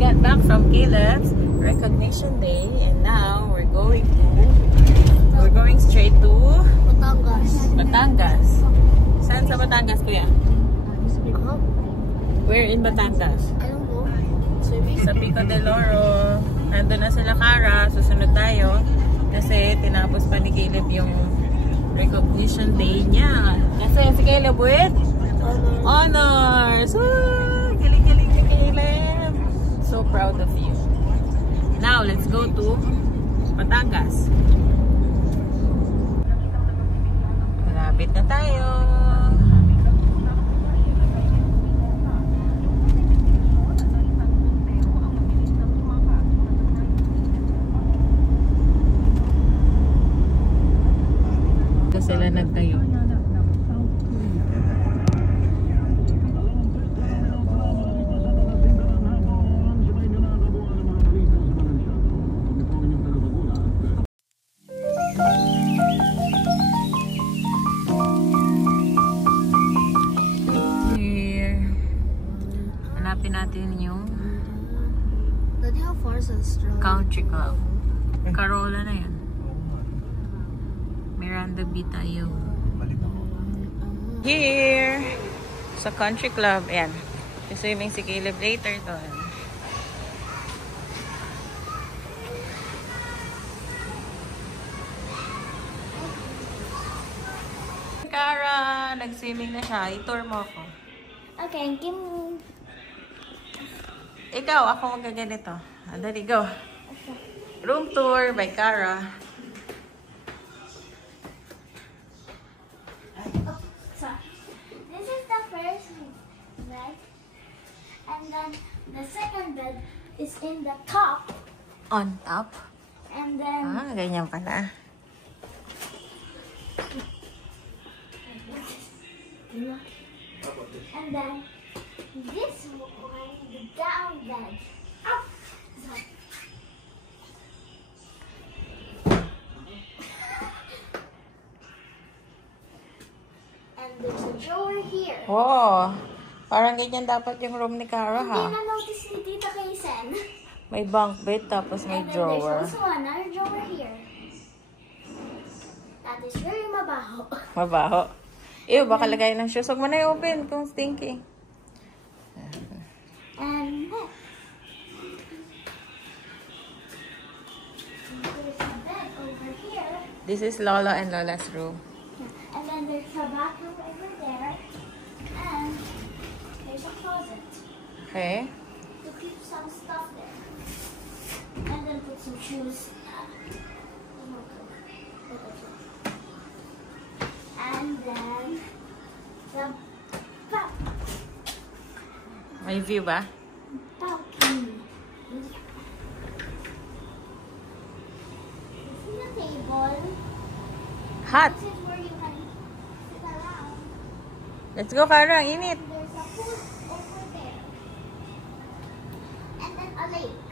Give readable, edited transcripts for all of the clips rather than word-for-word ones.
got back from Caleb's recognition day, and now we're going straight to Batangas. Saan sa Batangas, kuya? Where in Batangas? I don't know. Sa Pico de Oro. Nandun na sila Cara. Susunod tayo. Kasi tinapos pa ni Caleb yung recognition day niya. Kasi si Caleb with honors. Galing-galing ni Caleb. So proud of you. Now, let's go to Batangas. Malapit na tayo. Sila nagtayo. Here. Hanapin natin yung Country Club. Carola na yan. Miranda B tayo. Here sa Country Club. Ayan. Swimming si Caleb later doon. Cara, nag-swimming na siya. I-tour mo ako. Okay, give me. Ikaw, ako magaganito. Dali, go. Okay. Room tour by Cara. This is the first bed, and then the second bed is in the top, On top? and then Ganyan pala. and then this one, the down bed. Up. So. And there's a drawer here. Wow. Parang ganyan dapat yung room ni Cara, Hindi ha? na-notice ni Tita Kaysen. May bunk bed, tapos may And then drawer. there's also another drawer here. That is very mabaho. Mabaho. Ew, baka lagay ng shoes. Huwag mo na i-open kung stinky. And there's a bed over here. This is Lola and Lola's room. And then there's a bathroom over there. And there's a closet Okay. to keep some stuff there. And then put some shoes. And then the May view ba? balcony. See the table? Hot. This is where you can sit around. Let's go, Cara. Ang init. There's a pool over there. And then a lake.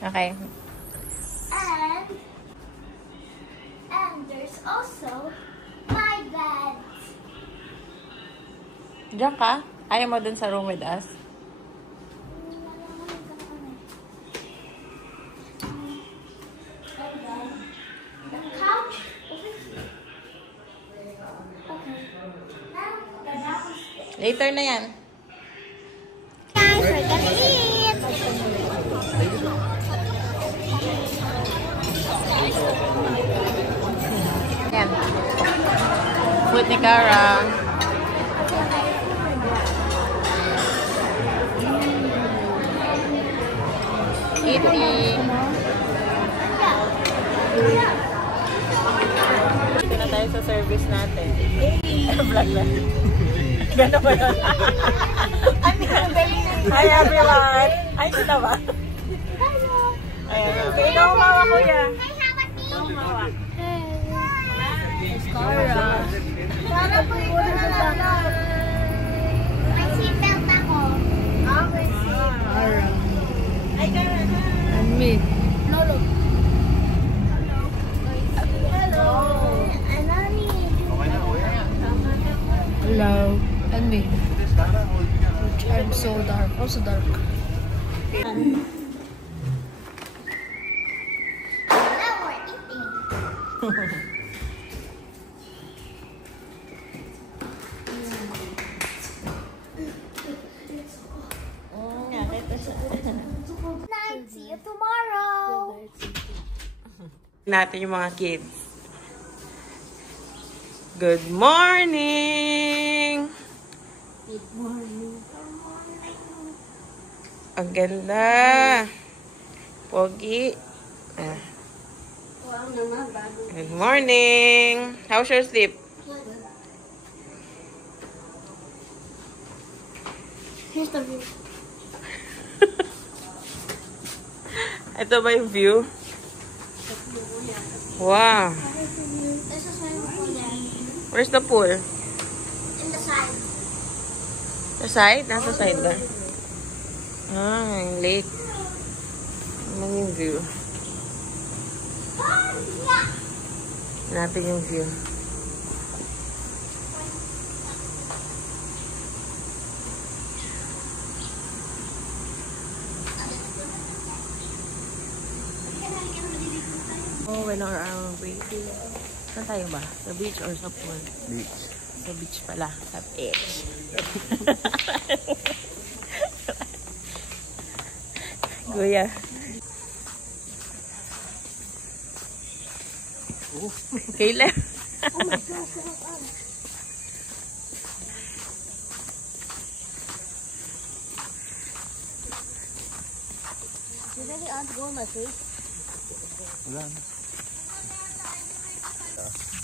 Okay. And there's also my bed. Diyan ka? Ayaw mo dun sa room with us? And then the couch over here. Okay. Now the downstairs. Later na yan. Guys, we're gonna eat. Yan. Food ni Cara. Eating. Dito na tayo sa service natin. Vlog na. Gano'n ba yun? Hi everyone! Ay, sila ba? Hello. Ayan. Ikaw umawa, kuya. Hi, how about me? Ikaw umawa. Cara. Cara po yung may seatbelt ako. Okay. Cara. Hi, Cara. And me. Lolo. Hello. Anani. Hello. And me. I'm so dark. Also dark. Now we're eating. Night. See you tomorrow. Natin yung mga kids. Good morning! Good morning. Ang ganda! Pogi. Good morning! How's your sleep? Here's the view. Ito ba yung view? Wow! There's a swimming pool there. Where's the pool? In the side. Sa side? Nasa side ba? Ah, yung lake. Ano yung view? Natin yung view. Oh, when are our way? Saan tayo ba? Sa beach or sa pool? Beach. Sa beach pala. Sa beach. Kuya. Caleb. Oh my gosh. Did any ants go on my face? Wala na.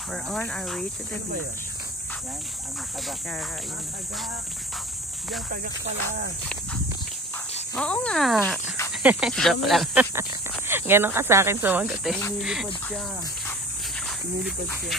We're on our way to the beach. Yan, ano, tagak. Kara yun. Tagak. Diyan, tagak pala. Oo nga. Joke lang. Ganon ka sa akin sumagot eh. Lumilipad siya. Lumilipad siya.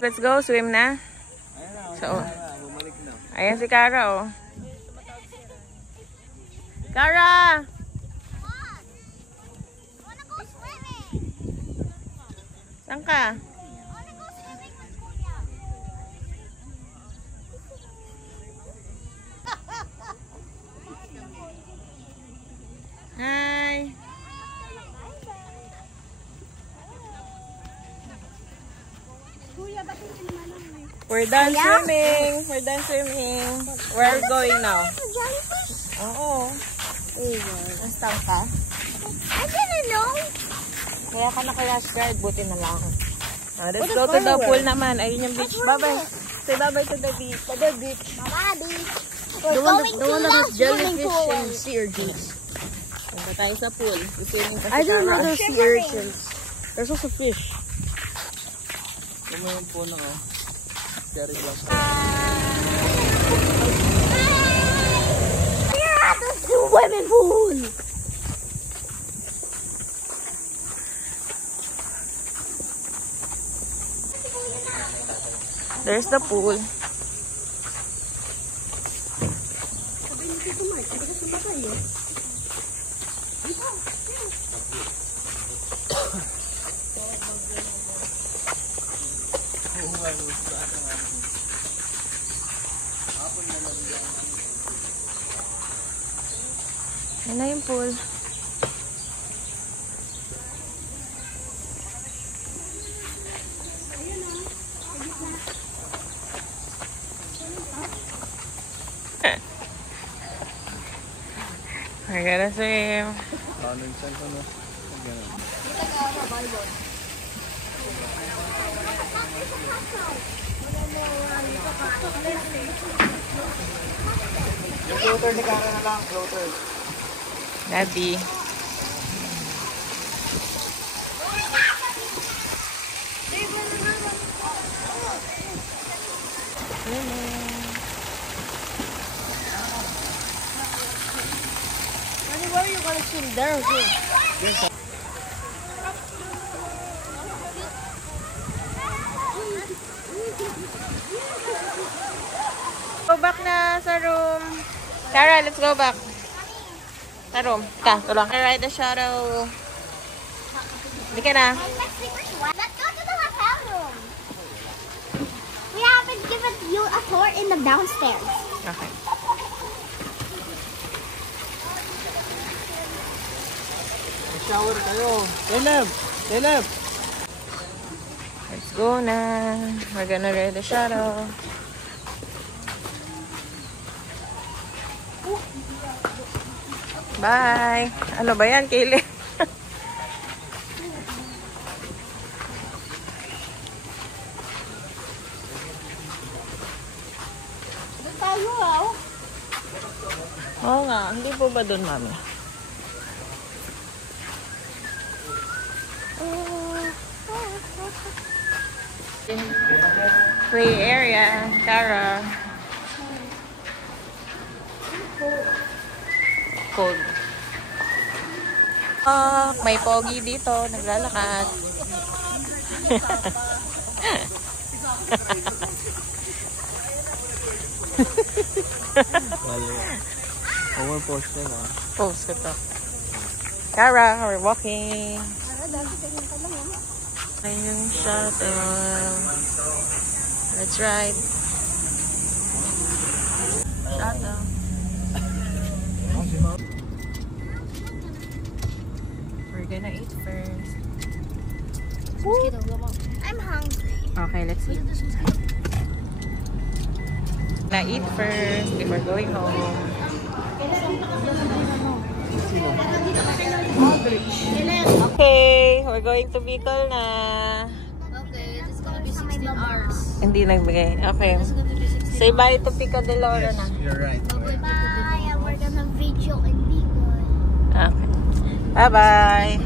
Let's go, swim na. So, Bumalik na. ayan si Kara oh. Kara! Wanna go swimming? Saan ka? Wanna go swimming with Kuya? Hi! We're done swimming. We're done swimming. Where are we going now? Oo. Nastaan ka? I didn't know. Kaya ka naka-last guard. Buti na lang. Let's go to the pool naman. Ayun yung beach. Bye-bye. Say bye-bye to the beach. To the beach. Bye, beach. We're going to the swimming pool. Sea urchins. Punta tayo sa pool. Swimming kasi I didn't know Kara. there's sea urchins. There's also fish. Ito mo yung puno, oh. Cherry blossom. We're at the swimming pool. There's the pool. Yan na yung pool. We're gonna swim. Running sense, ano? Ganun. Yung floater ni Kara na lang, floater. Daddy. Where are you gonna swim there or here? Kara, let's go back. Taro, tulong. Ride the shuttle. Hindi ka na. Let's go to the hotel room. We haven't given you a tour in the downstairs. Okay. Shower kayo. Caleb! Caleb! Let's go na. We're gonna ride the shuttle. Bye! Ano ba yan, Kaylee? Doon tayo, wow. Oo nga, hindi po ba doon, mami? Play area, Tara. Cold. May pogi dito, naglalakad. Overpost yun ah. Post ko to. Tara, we're walking. Ayun yung shuttle. Let's ride. Shuttle. We're gonna eat first. I'm hungry. Okay, let's eat. Gonna eat first before going home. Okay, we're going to Bicol na. Okay, this is gonna be 16 hours. Hindi nagbigay. Okay. Say bye to Pico de Loro na. You're right. Bye, and we're gonna video in Bicol. Okay. Bye-bye.